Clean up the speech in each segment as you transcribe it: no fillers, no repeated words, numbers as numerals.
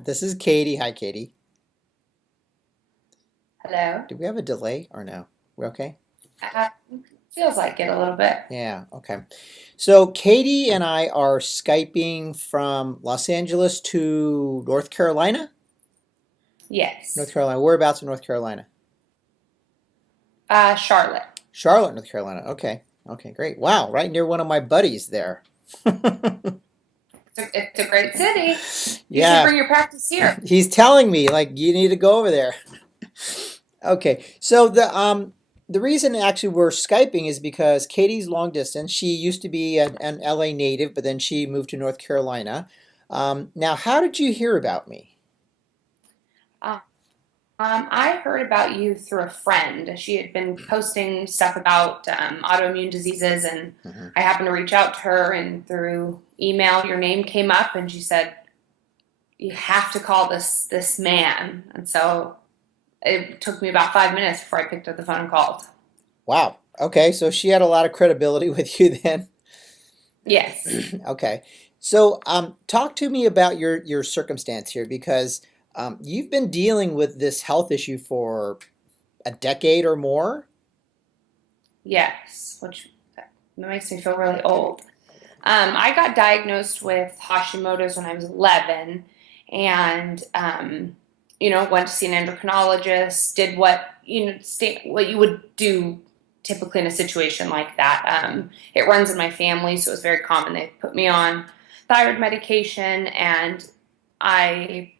This is Katie. Hi, Katie. Hello. Do we have a delay or no? We okay? Uh, Feels like it a little bit. Yeah, okay. So Katie and I are Skyping from Los Angeles to North Carolina. North Yes. Carolina. Whereabouts in North Carolina? Charlotte. Charlotte, North Carolina. Okay. Okay, great. Wow, right near one of my buddies there. It's a great city. You should Yeah, bring your practice here. he's telling me like you need to go over there. Okay, so the reason actually we're Skyping is because Katie's long distance. She used to be an LA native, but then she moved to North Carolina. Now, how did you hear about me? Um, I heard about you through a friend. She had been posting stuff about autoimmune diseases, and Mhm. I happened to reach out to her, and through email, your name came up, and she said, "You have to call this man." And so it took me about 5 minutes before I picked up the phone and called. Wow. Okay, so she had a lot of credibility with you then. Yes. Okay, so talk to me about your circumstance here because you've been dealing with this health issue for a decade or more. Yes, which makes me feel really old. I got diagnosed with Hashimoto's when I was 11, and went to see an endocrinologist. Did what what you would do typically in a situation like that. It runs in my family, so it was very common. They put me on thyroid medication, and I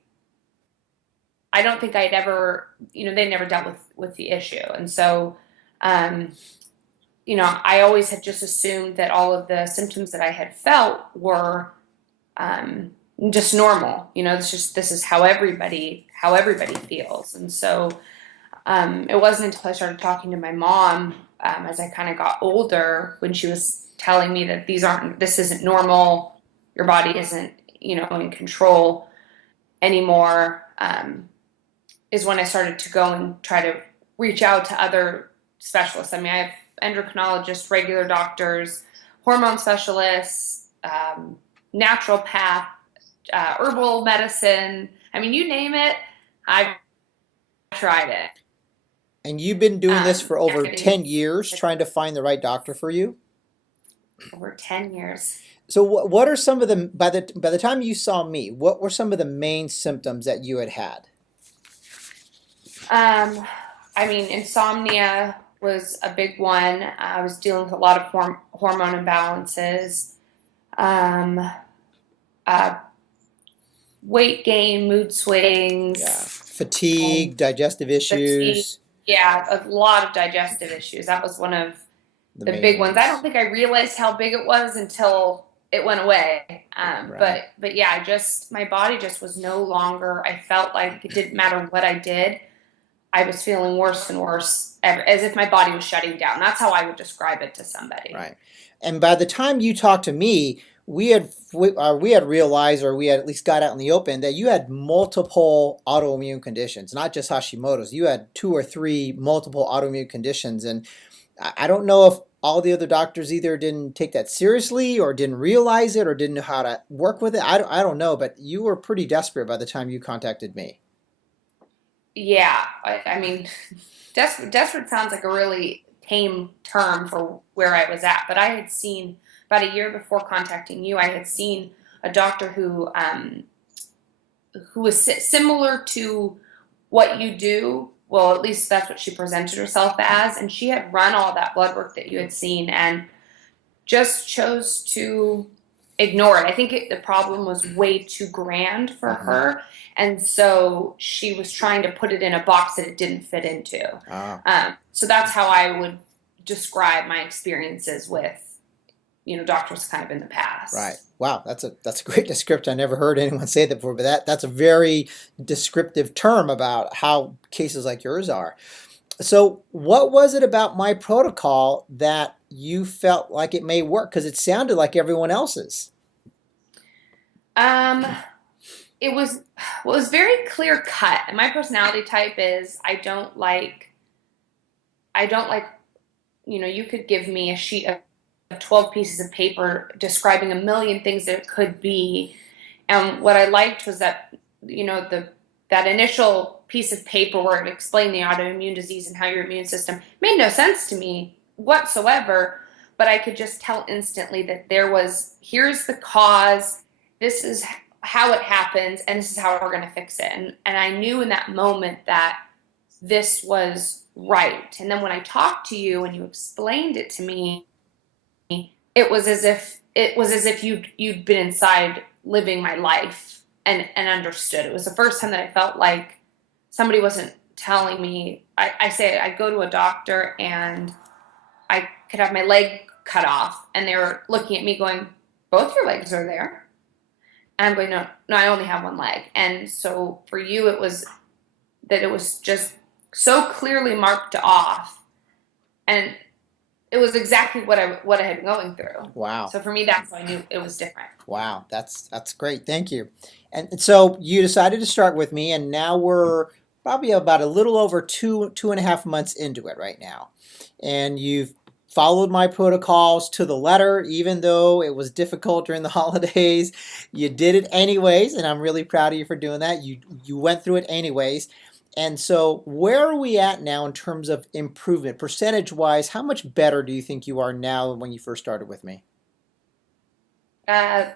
I don't think I'd ever, they never dealt with the issue, and so. Um, I always had just assumed that all of the symptoms that I had felt were um, just normal. This is how everybody feels. And so it wasn't until I started talking to my mom as I kind of got older when she was telling me that this isn't normal. Your body isn't in control anymore. Is when I started to go and try to reach out to other specialists. I mean, I have endocrinologists, regular doctors, hormone specialists, naturopath, herbal medicine. I mean, you name it, I've tried it. And you've been doing this for over Getting 10 years trying to find the right doctor for you? over 10 years. So what are some of the by the time you saw me, what were some of the main symptoms that you had had? Um, I mean, insomnia was a big one. I was dealing with a lot of hormone imbalances. Um, uh, Weight gain, mood Yeah, swings, fatigue, digestive fatigue. issues, Yeah, a lot of digestive issues. That was one of the the main big ones. I don't ones. think I realized how big it was until it went away. Right. But yeah, my body just was no longer. I felt like it didn't matter what I did. I was feeling worse and worse, as if my body was shutting down. That's how I would describe it to somebody. Right. And by the time you talked to me, we had realized, or we had at least got out in the open, that you had multiple autoimmune conditions, not just Hashimoto's. You had two or three multiple autoimmune conditions, and I don't know if all the other doctors either didn't take that seriously, or didn't realize it, or didn't know how to work with it. I don't know, but you were pretty desperate by the time you contacted me. Yeah, I mean, desperate sounds like a really tame term for where I was at. But I had seen about a year before contacting you, I had seen a doctor who was similar to what you do. Well, at least that's what she presented herself as, and she had run all that blood work that you had seen, and just chose to ignore it. I think the problem was way too grand for Hmm. her, and so she was trying to put it in a box that it didn't fit into. Ah. So that's how I would describe my experiences with doctors kind of in the Right. past. Wow, that's a great descriptor. I never heard anyone say that before, but that's a very descriptive term about how cases like yours are. So, what was it about my protocol that you felt like it may work? Because it sounded like everyone else's. Um, it was well, it was very clear cut, and my personality type is I don't like you could give me a sheet of 12 pieces of paper describing a million things that it could be. And what I liked was that the that initial piece of paper where it explained the autoimmune disease and how your immune system made no sense to me whatsoever, but I could just tell instantly that here's the cause, this is how it happens, and this is how we're going to fix it. And I knew in that moment that this was right. And then when I talked to you and you explained it to me, it was as if you'd been inside living my life and understood. It was the first time that I felt like somebody wasn't telling me. I say I go to a doctor and I could have my leg cut off, and they were looking at me going, "Both your legs are there." And I'm going, "No, no, I only have one leg." And so for you, it was just so clearly marked off, and it was exactly what I had been going through. Wow. So for me, that's why I knew it was different. Wow, that's great. Thank you. And so you decided to start with me, and now we're probably about a little over 2.5 months into it right now. And you've followed my protocols to the letter, even though it was difficult during the holidays. You did it anyways, and I'm really proud of you for doing that. You went through it anyways. And so where are we at now in terms of improvement? Percentage wise, how much better do you think you are now than when you first started with me? Uh,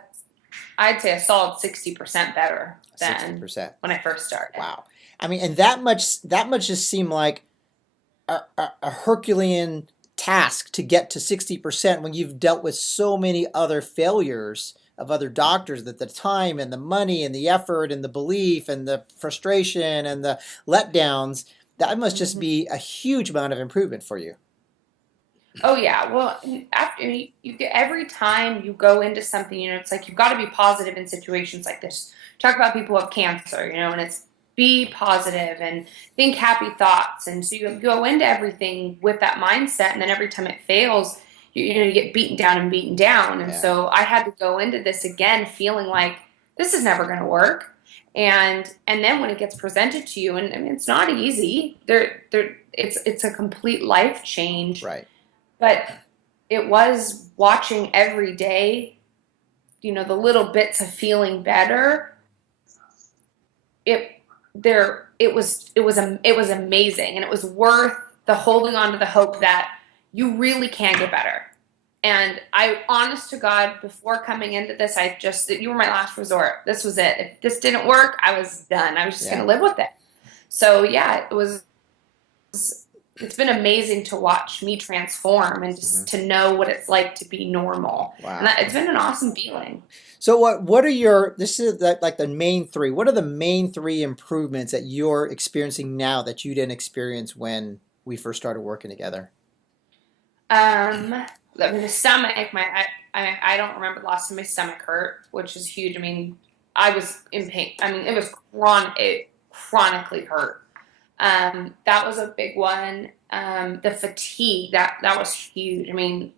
I'd say a solid 60% better than 60%. when I first started. Wow. I mean, and that much just seemed like a Herculean task to get to 60% when you've dealt with so many other failures of other doctors, that the time and the money and the effort and the belief and the frustration and the letdowns, that must just Mhm. be a huge amount of improvement for you. Oh yeah. Well, after you get every time you go into something, it's like you've got to be positive in situations like this. Talk about people who have cancer, and it's be positive and think happy thoughts. And so you go into everything with that mindset, and then every time it fails, you get beaten down and beaten down. And Yeah. so I had to go into this again feeling like this is never going to work. And then when it gets presented to you, and I mean, it's not easy. It's a complete life change, Right. but it was watching every day, the little bits of feeling better. It it was amazing, and it was worth the holding on to the hope that you really can get better. And I, honest to God, before coming into this, you were my last resort. This was it. If this didn't work, I was done. I was just going Yeah. to live with it. So yeah, it's been amazing to watch me transform and Hmm. just to know what it's like to be normal. And Wow. it's been an awesome feeling. So this is like the main three. What are the main three improvements that you're experiencing now that you didn't experience when we first started working together? I mean, the stomach, I don't remember the last time my stomach hurt, which is huge. I mean, I was in pain. I mean, it chronically hurt. That was a big one. The fatigue, that was huge. I mean,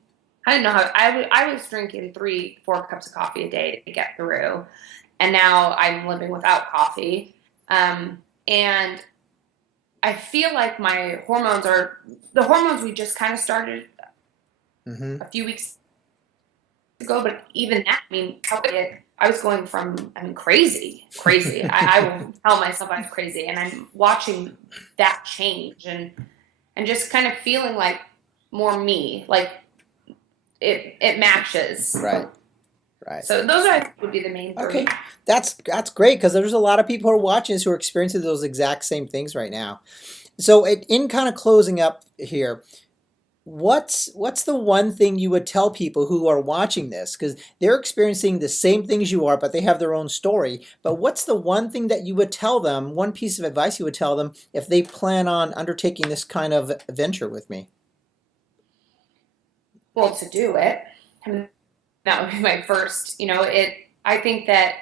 I didn't know how I was drinking 3-4 cups of coffee a day to get through, and now I'm living without coffee. And I feel like my hormones are the hormones we just kind of started Hmm. a few weeks ago, but even that, I mean, I was going from, I mean, crazy, crazy. I will tell myself I'm crazy, and I'm watching that change, and just kind of feeling like more me, like it matches. Right. Right. So those would be the main Okay, three. that's great because there's a lot of people who are watching this who are experiencing those exact same things right now. So, in kind of closing up here, what's the one thing you would tell people who are watching this, because they're experiencing the same things you are, but they have their own story? But what's the one thing that you would tell them? One piece of advice you would tell them if they plan on undertaking this kind of venture with me? Well, to do it, and that would be my first. I think that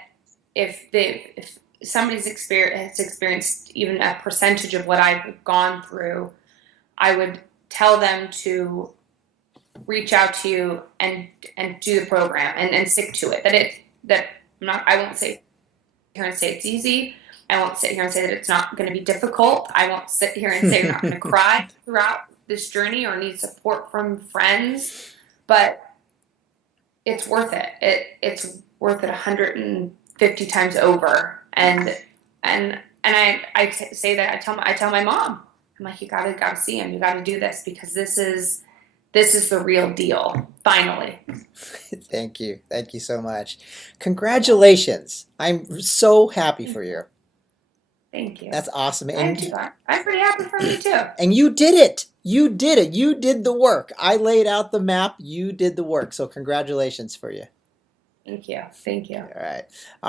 if somebody's has experienced even a percentage of what I've gone through, I would tell them to reach out to you and do the program and stick to it. I won't sit here and say it's easy. I won't sit here and say that it's not going to be difficult. I won't sit here and say you're not going to cry throughout this journey or need support from friends, but it's worth it. It's worth it 150 times over. And And I say that I tell my mom, I'm like, you gotta see him. You gotta do this because this is the real deal. Finally. Thank you. Thank you so much. Congratulations. I'm so happy for you. Thank you. That's awesome. I too. I'm pretty happy for me too. And you did it. You did it. You did the work. I laid out the map. You did the work. So congratulations for you. Thank you. Thank you. All right.